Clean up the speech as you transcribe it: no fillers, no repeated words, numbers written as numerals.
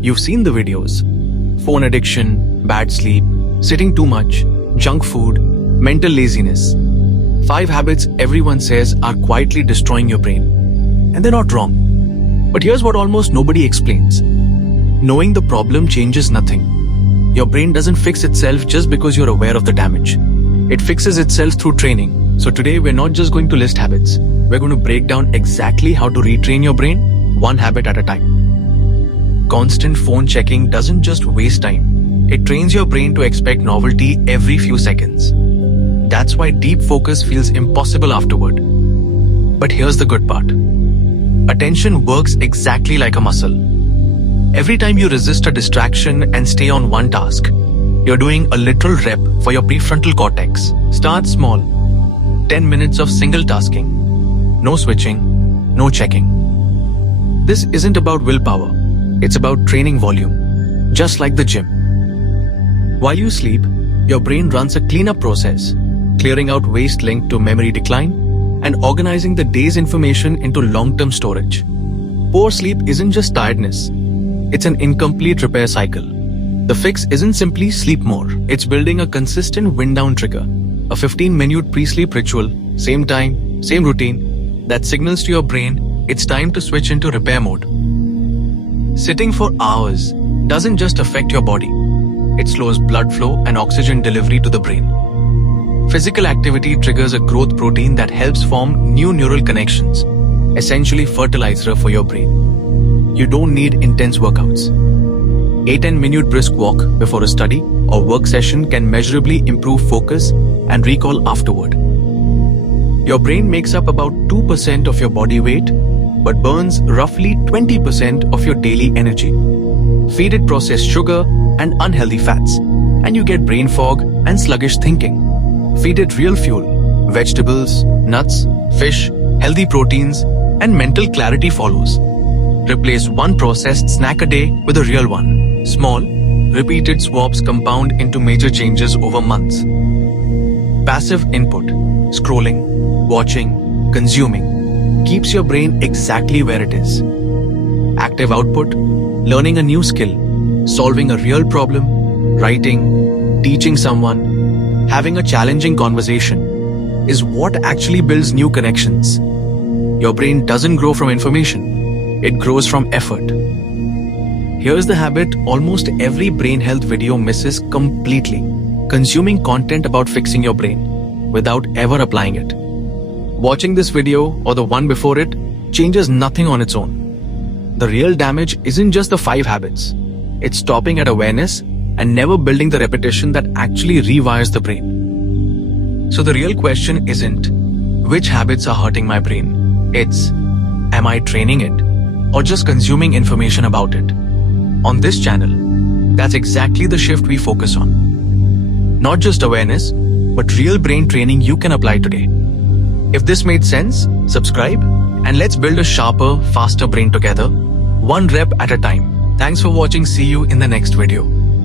You've seen the videos. Phone addiction, bad sleep, sitting too much, junk food, mental laziness. 5 habits everyone says are quietly destroying your brain. And they're not wrong. But here's what almost nobody explains. Knowing the problem changes nothing. Your brain doesn't fix itself just because you're aware of the damage. It fixes itself through training. So today we're not just going to list habits. We're going to break down exactly how to retrain your brain, one habit at a time. Constant phone checking doesn't just waste time. It trains your brain to expect novelty every few seconds. That's why deep focus feels impossible afterward. But here's the good part. Attention works exactly like a muscle. Every time you resist a distraction and stay on one task, you're doing a literal rep for your prefrontal cortex. Start small. 10 minutes of single tasking. No switching, no checking. This isn't about willpower. It's about training volume, just like the gym. While you sleep, your brain runs a cleanup process, clearing out waste linked to memory decline and organizing the day's information into long-term storage. Poor sleep isn't just tiredness. It's an incomplete repair cycle. The fix isn't simply sleep more. It's building a consistent wind-down trigger, a 15-minute pre-sleep ritual, same time, same routine, that signals to your brain it's time to switch into repair mode. Sitting for hours doesn't just affect your body. It slows blood flow and oxygen delivery to the brain. Physical activity triggers a growth protein that helps form new neural connections, essentially fertilizer for your brain. You don't need intense workouts. A 10-minute brisk walk before a study or work session can measurably improve focus and recall afterward. Your brain makes up about 2% of your body weight, but burns roughly 20% of your daily energy. Feed it processed sugar and unhealthy fats, and you get brain fog and sluggish thinking. Feed it real fuel, vegetables, nuts, fish, healthy proteins, and mental clarity follows. Replace one processed snack a day with a real one. Small, repeated swaps compound into major changes over months. Passive input, scrolling, watching, consuming, keeps your brain exactly where it is. Active output, learning a new skill, solving a real problem, writing, teaching someone, having a challenging conversation, is what actually builds new connections. Your brain doesn't grow from information, it grows from effort. Here's the habit almost every brain health video misses completely: consuming content about fixing your brain without ever applying it. Watching this video or the one before it changes nothing on its own. The real damage isn't just the 5 habits. It's stopping at awareness and never building the repetition that actually rewires the brain. So the real question isn't which habits are hurting my brain. It's, am I training it or just consuming information about it? On this channel, that's exactly the shift we focus on. Not just awareness, but real brain training you can apply today. If this made sense, subscribe and let's build a sharper, faster brain together, one rep at a time. Thanks for watching. See you in the next video.